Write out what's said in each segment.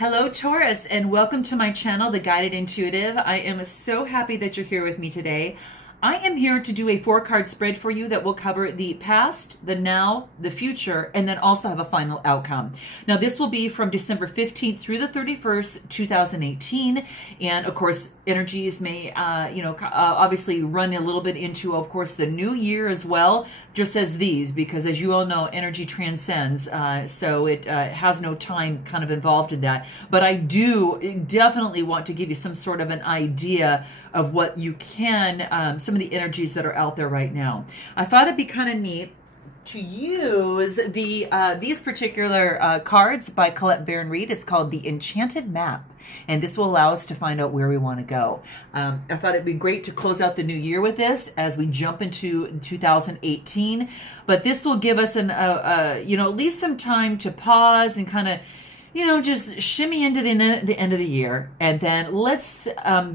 Hello Taurus, and welcome to my channel, The Guided Intuitive. I am so happy that you're here with me today. I am here to do a 4-card spread for you that will cover the past, the now, the future, and then also have a final outcome. Now this will be from December 15th through the 31st, 2018. And of course, energies may, obviously run a little bit into, of course, the new year as well, just as these, because as you all know, energy transcends. So it has no time kind of involved in that. But I do definitely want to give you some sort of an idea of what you can, some of the energies that are out there right now. I thought it'd be kind of neat to use these particular cards by Colette Baron Reid. It's called the Enchanted Map, and this will allow us to find out where we want to go. I thought it'd be great to close out the new year with this as we jump into 2018, but this will give us at least some time to pause and kind of just shimmy into the end of the year. And then let's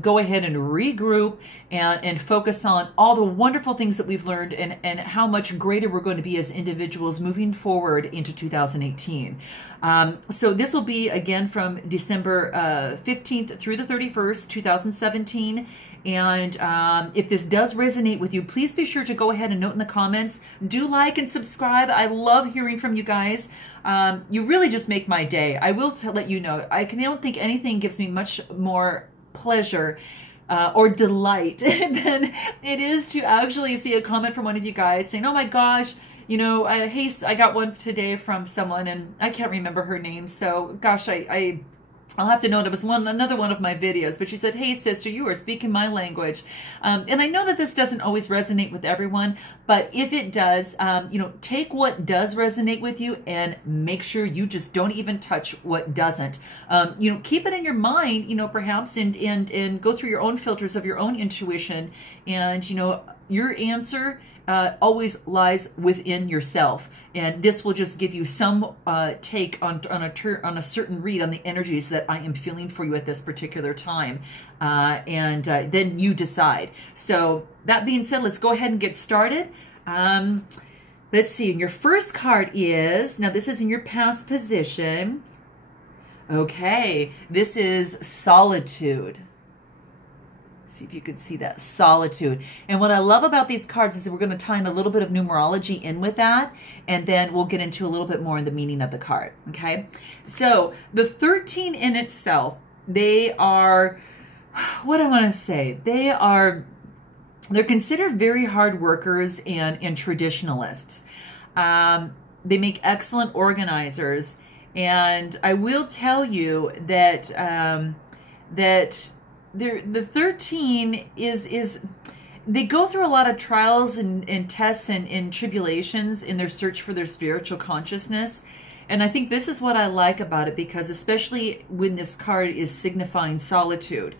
go ahead and regroup and focus on all the wonderful things that we've learned and how much greater we're going to be as individuals moving forward into 2018. So this will be, again, from December 15th through the 31st, 2017. And if this does resonate with you, please be sure to go ahead and note in the comments. Do like and subscribe. I love hearing from you guys. You really just make my day. I will let you know, I don't think anything gives me much more pleasure or delight than it is to actually see a comment from one of you guys saying, oh my gosh, hey, I got one today from someone and I can't remember her name. So gosh, I'll have to know, it was another one of my videos, but she said, hey sister, you are speaking my language. And I know that this doesn't always resonate with everyone, but if it does, take what does resonate with you and make sure you just don't even touch what doesn't. Keep it in your mind, perhaps, and go through your own filters of your own intuition. And, your answer always lies within yourself. And this will just give you some take on a certain read on the energies that I am feeling for you at this particular time. Then you decide. So that being said, let's go ahead and get started. Let's see. And your first card is, now this is in your past position. Okay. This is Solitude. See if you can see that, Solitude. And what I love about these cards is that we're going to tie in a little bit of numerology in with that, and then we'll get into a little bit more in the meaning of the card. Okay, so the 13 in itself, they are, what I want to say, they're considered very hard workers and traditionalists. They make excellent organizers, and I will tell you that the 13 is they go through a lot of trials and tests and tribulations in their search for their spiritual consciousness. And I think this is what I like about it, because especially when this card is signifying solitude.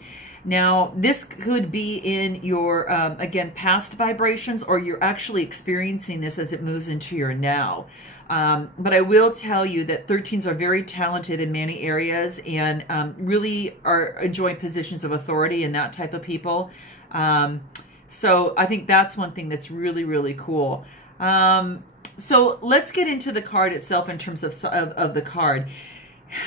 Now, this could be in your, again, past vibrations, or you're actually experiencing this as it moves into your now. But I will tell you that 13s are very talented in many areas and really are enjoying positions of authority and that type of people. So I think that's one thing that's really, really cool. So let's get into the card itself in terms of the card.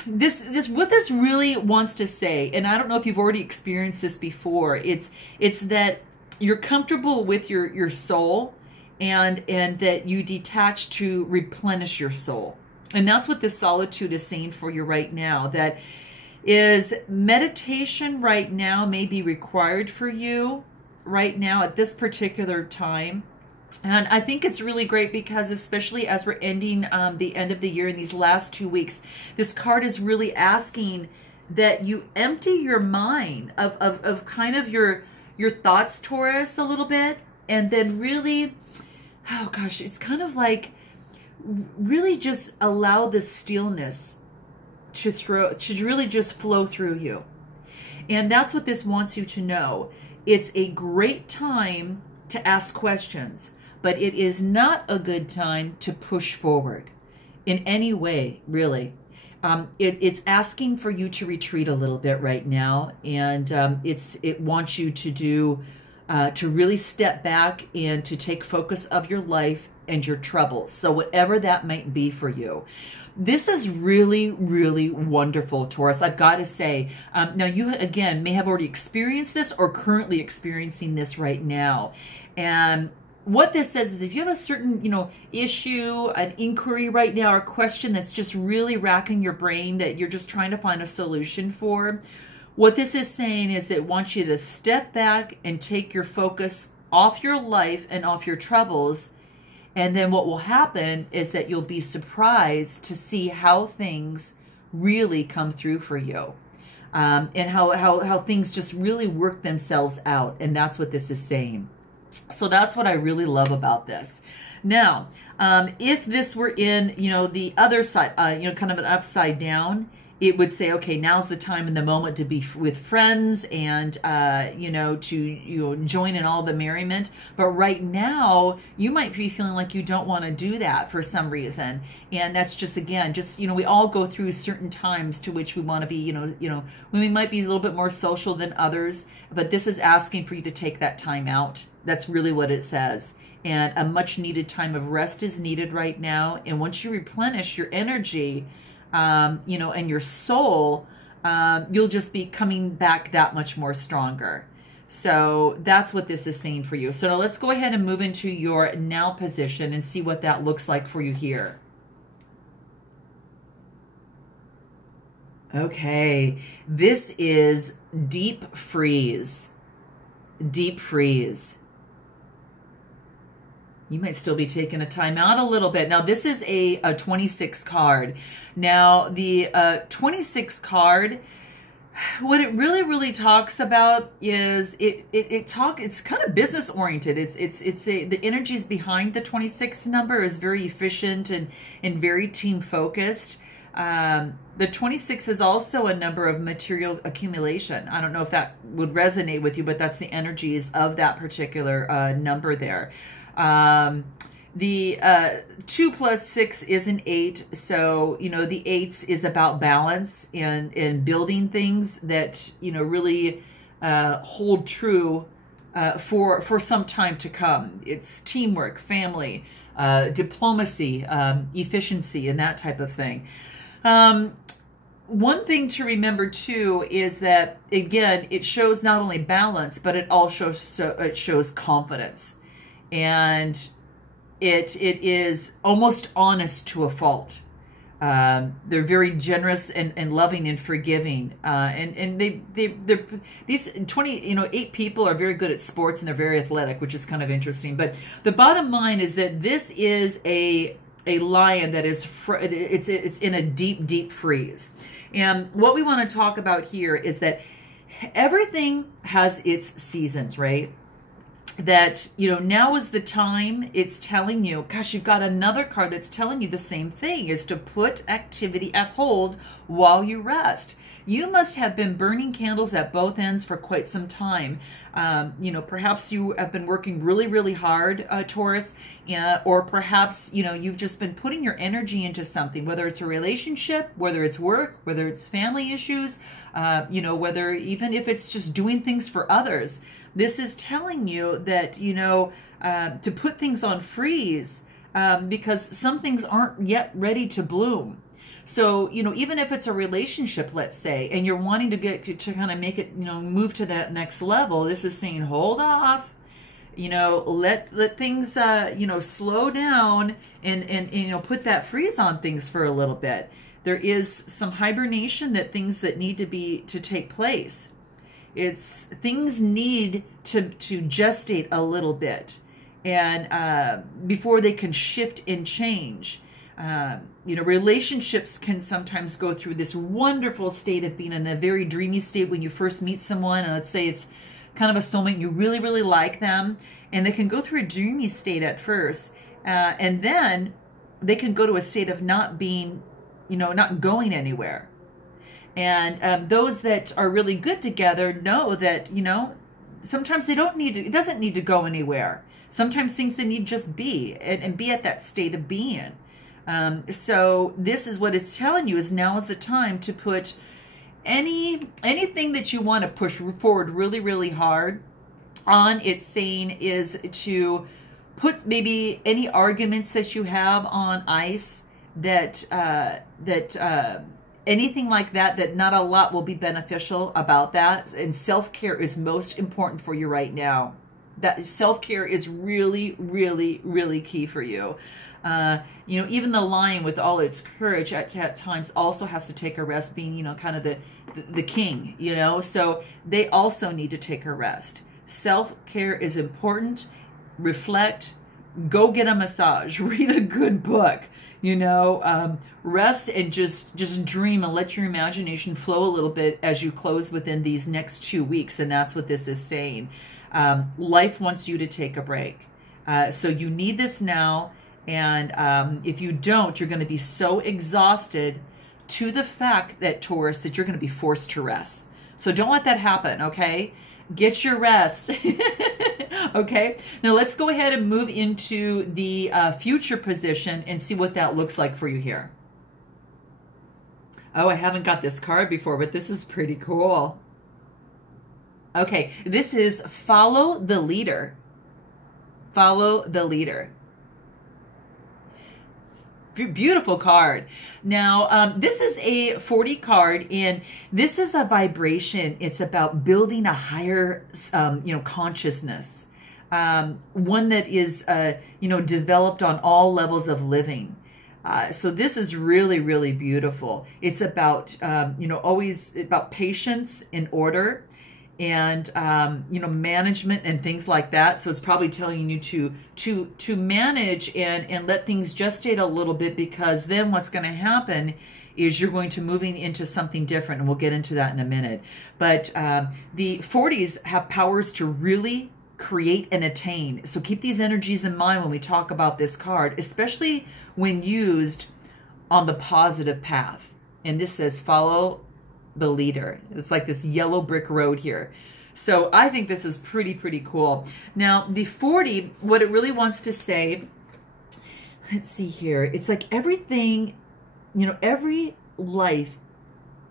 What this really wants to say, and I don't know if you've already experienced this before, it's that you're comfortable with your soul, and that you detach to replenish your soul. And that's what this Solitude is saying for you right now. That is, meditation right now may be required for you right now at this particular time. And I think it's really great because, especially as we're ending the end of the year in these last 2 weeks, this card is really asking that you empty your mind of kind of your thoughts, Taurus, a little bit, and then really, oh gosh, it's kind of like really just allow the stillness to really just flow through you. And that's what this wants you to know. It's a great time to ask questions, but it is not a good time to push forward in any way, really. It's asking for you to retreat a little bit right now, and it wants you to do to really step back and to take focus of your life and your troubles. So whatever that might be for you. This is really, really wonderful, Taurus. I've got to say. Now, you, again, may have already experienced this or currently experiencing this right now. And what this says is if you have a certain, issue, an inquiry right now, or question that's just really racking your brain that you're just trying to find a solution for, what this is saying is that it wants you to step back and take your focus off your life and off your troubles. And then what will happen is that you'll be surprised to see how things really come through for you. And how things just really work themselves out. And that's what this is saying. So that's what I really love about this. Now, if this were in, the other side, kind of an upside down, it would say, okay, now's the time and the moment to be with friends and, to, join in all the merriment. But right now, you might be feeling like you don't want to do that for some reason. And that's just, again, we all go through certain times to which we want to be, we might be a little bit more social than others. But this is asking for you to take that time out. That's really what it says. And a much needed time of rest is needed right now. And once you replenish your energy, and your soul, you'll just be coming back that much more stronger. So that's what this is saying for you. So now let's go ahead and move into your now position and see what that looks like for you here. Okay, this is deep freeze. Deep freeze. You might still be taking a time out a little bit. Now, this is a 26 card. Now, the 26 card, what it really, really talks about is it's kind of business oriented. The energies behind the 26 number is very efficient and very team focused. The 26 is also a number of material accumulation. I don't know if that would resonate with you, but that's the energies of that particular number there. The 2 plus 6 is an 8. So, the 8s is about balance and building things that, really hold true for some time to come. It's teamwork, family, diplomacy, efficiency, and that type of thing. One thing to remember too is that, again, it shows not only balance, but it also shows confidence. And it is almost honest to a fault. They're very generous and loving and forgiving. And these 8 people are very good at sports and they're very athletic, which is kind of interesting. But the bottom line is that this is a lion that is it's in a deep, deep freeze. And what we want to talk about here is that everything has its seasons, right? That, now is the time. It's telling you, gosh, you've got another card that's telling you the same thing, is to put activity at hold while you rest. You must have been burning candles at both ends for quite some time. Perhaps you have been working really, really hard, Taurus, or perhaps, you've just been putting your energy into something, whether it's a relationship, whether it's work, whether it's family issues, whether even if it's just doing things for others. This is telling you that, to put things on freeze because some things aren't yet ready to bloom. So, even if it's a relationship, let's say, and you're wanting to kind of make it, move to that next level, this is saying, hold off, let things, slow down and put that freeze on things for a little bit. There is some hibernation that need to take place. Things need to gestate a little bit and before they can shift and change. Relationships can sometimes go through this wonderful state of being in a very dreamy state when you first meet someone. And let's say it's kind of a soulmate, you really, really like them. And they can go through a dreamy state at first. And then they can go to a state of not being, not going anywhere. And those that are really good together know that, sometimes it doesn't need to go anywhere. Sometimes things need to just be and be at that state of being. So this is what it's telling you is now is the time to put anything that you want to push forward really, really hard on. It's saying is to put maybe any arguments that you have on ice anything like that not a lot will be beneficial about that. And self-care is most important for you right now. That self-care is really, really, really key for you. You know, even the lion with all its courage at times also has to take a rest, being, you know, kind of the king, you know, so they also need to take a rest. Self-care is important. Reflect, go get a massage, read a good book, you know, rest and just dream and let your imagination flow a little bit as you close within these next 2 weeks. And that's what this is saying. Life wants you to take a break. So you need this now. And if you don't, you're going to be so exhausted to the fact that, Taurus, that you're going to be forced to rest. So don't let that happen, okay? Get your rest. Okay? Now let's go ahead and move into the future position and see what that looks like for you here. Oh, I haven't got this card before, but this is pretty cool. Okay, this is follow the leader. Follow the leader. Beautiful card. Now, this is a 40 card, and this is a vibration. It's about building a higher, you know, consciousness, one that is, you know, developed on all levels of living. So this is really, really beautiful. It's about, you know, always about patience and order, and you know, management and things like that. So it's probably telling you to manage and let things gestate a little bit, because then what's going to happen is you're going to moving into something different, and we'll get into that in a minute. But the 40s have powers to really create and attain. So keep these energies in mind when we talk about this card, especially when used on the positive path. And this says follow the leader. It's like this yellow brick road here. So I think this is pretty cool. Now the 40, what it really wants to say, let's see here, it's like everything, you know, every life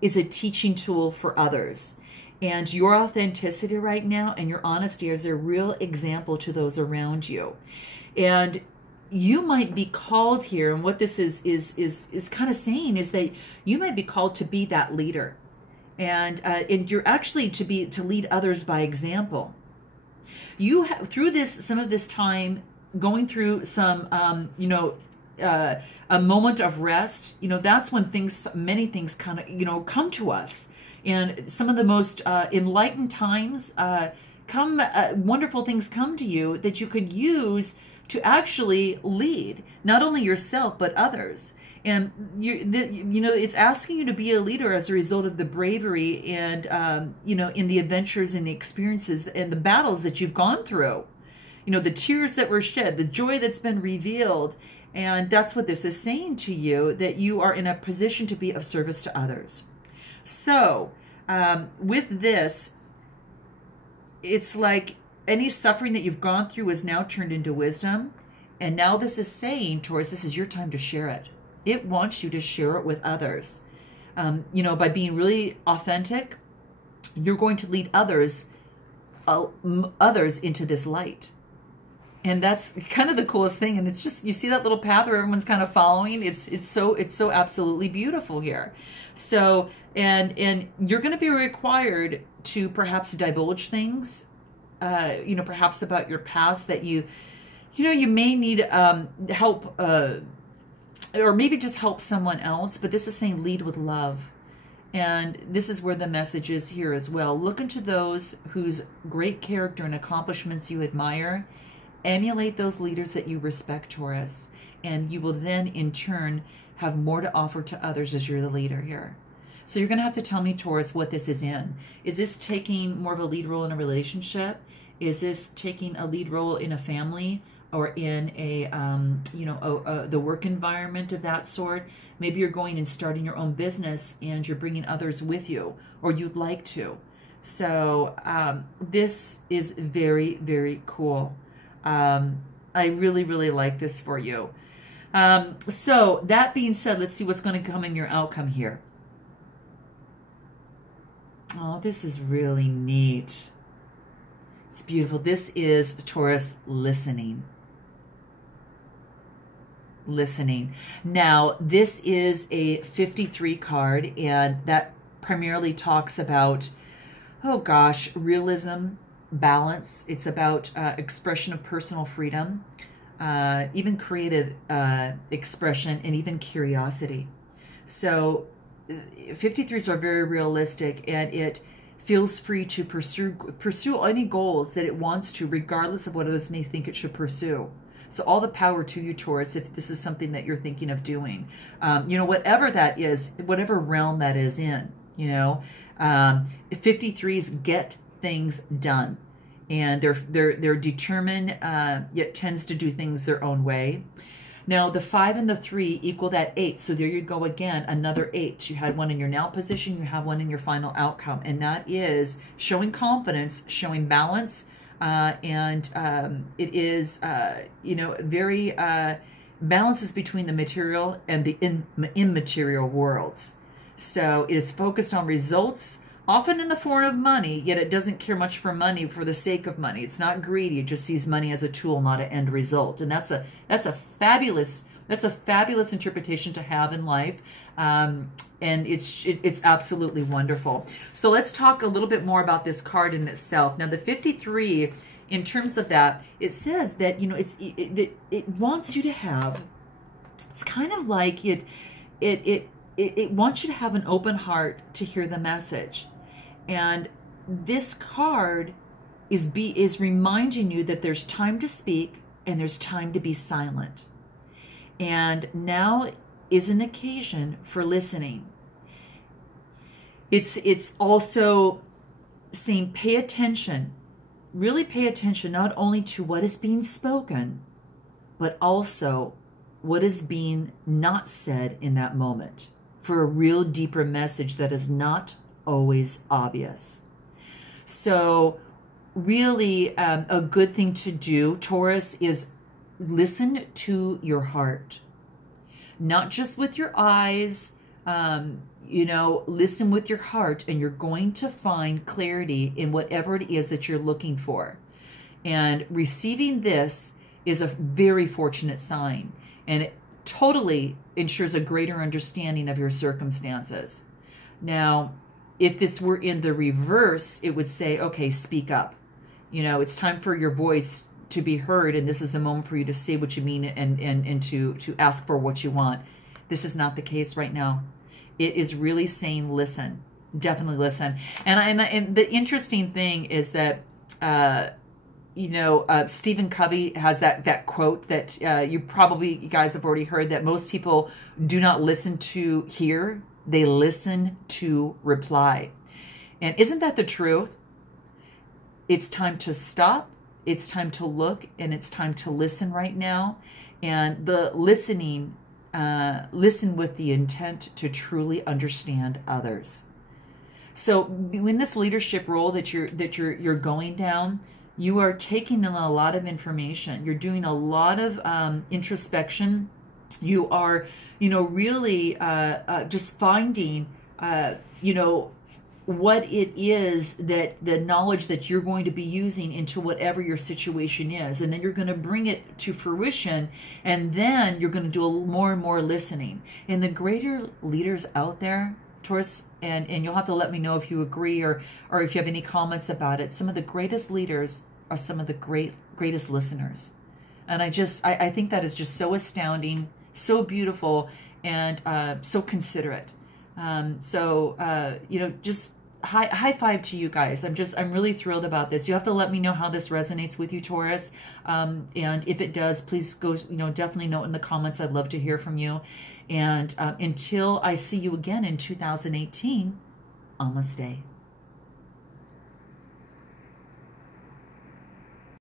is a teaching tool for others, and your authenticity right now and your honesty is a real example to those around you. And you might be called here, and what this is kind of saying is that you might be called to be that leader. And you're actually to lead others by example. You have, through some of this time, going through some, you know, a moment of rest. You know, that's when many things kind of, you know, come to us. And some of the most enlightened times wonderful things come to you that you could use to actually lead not only yourself but others. And you know, it's asking you to be a leader as a result of the bravery and you know, in the adventures and the experiences and the battles that you've gone through. You know, the tears that were shed, the joy that's been revealed, and that's what this is saying to you, that you are in a position to be of service to others. So with this, it's like any suffering that you've gone through is now turned into wisdom, and now this is saying, Taurus, this is your time to share it. It wants you to share it with others. You know, by being really authentic, you're going to lead others into this light. And that's kind of the coolest thing. And it's just, you see that little path where everyone's kind of following. It's so absolutely beautiful here. So, and you're going to be required to perhaps divulge things, you know, perhaps about your past that you know, you may need help, or maybe just help someone else, but this is saying lead with love. And this is where the message is here as well. Look into those whose great character and accomplishments you admire. Emulate those leaders that you respect, Taurus. And you will then, in turn, have more to offer to others as you're the leader here. So you're going to have to tell me, Taurus, what this is in. Is this taking more of a lead role in a relationship? Is this taking a lead role in a family? Or in a, you know, the work environment of that sort? Maybe you're going and starting your own business and you're bringing others with you, or you'd like to. So this is very cool. I really like this for you. So that being said, let's see what's going to come in your outcome here. Oh, this is really neat. It's beautiful. This is Taurus listening. listening. Now, this is a 53 card, and that primarily talks about, oh gosh, realism, balance. It's about expression of personal freedom, even creative expression, and even curiosity. So 53s are very realistic, and it feels free to pursue any goals that it wants to, regardless of what others may think it should pursue. So all the power to you, Taurus, if this is something that you're thinking of doing. You know, whatever that is, whatever realm that is in, you know, 53s get things done, and they're determined, yet tends to do things their own way. Now, the 5 and the 3 equal that 8. So there you go again, another 8. You had one in your now position, you have one in your final outcome. And that is showing confidence, showing balance, and it is, you know, very balances between the material and the immaterial worlds. So it is focused on results, often in the form of money, yet it doesn't care much for money for the sake of money. It's not greedy. It just sees money as a tool, not an end result. And that's a fabulous interpretation to have in life. And it's absolutely wonderful. So let's talk a little bit more about this card in itself. Now, the 53, in terms of that, it says that, you know, it wants you to have, it's kind of like it wants you to have an open heart to hear the message. And this card is reminding you that there's time to speak and there's time to be silent. And now is an occasion for listening. It's also saying pay attention, really pay attention not only to what is being spoken, but also what is being not said in that moment, for a real deeper message that is not always obvious. So really a good thing to do, Taurus, is listen to your heart. Not just with your eyes, you know, listen with your heart, and you're going to find clarity in whatever it is that you're looking for. And receiving this is a very fortunate sign, and it totally ensures a greater understanding of your circumstances. Now, if this were in the reverse, it would say, okay, speak up. You know, it's time for your voice to be heard, and this is the moment for you to say what you mean and to ask for what you want. This is not the case right now. It is really saying listen, definitely listen. And the interesting thing is that you know, Stephen Covey has that quote that you guys have already heard, that most people do not listen to hear, they listen to reply. And isn't that the truth? It's time to stop, it's time to look, and it's time to listen right now. And the listening, listen with the intent to truly understand others. So in this leadership role that you're going down, you are taking in a lot of information. You're doing a lot of introspection. You are, you know, really just finding, you know, what it is that the knowledge that you're going to be using into whatever your situation is. And then you're going to bring it to fruition. And then you're going to do more and more listening. And the greater leaders out there, Taurus, and you'll have to let me know if you agree or if you have any comments about it. Some of the greatest leaders are some of the greatest listeners. And I think that is just so astounding, so beautiful, and so considerate. You know, just high five to you guys. I'm really thrilled about this. You have to let me know how this resonates with you, Taurus. And if it does, please go, you know, definitely note in the comments. I'd love to hear from you. And until I see you again in 2018, namaste.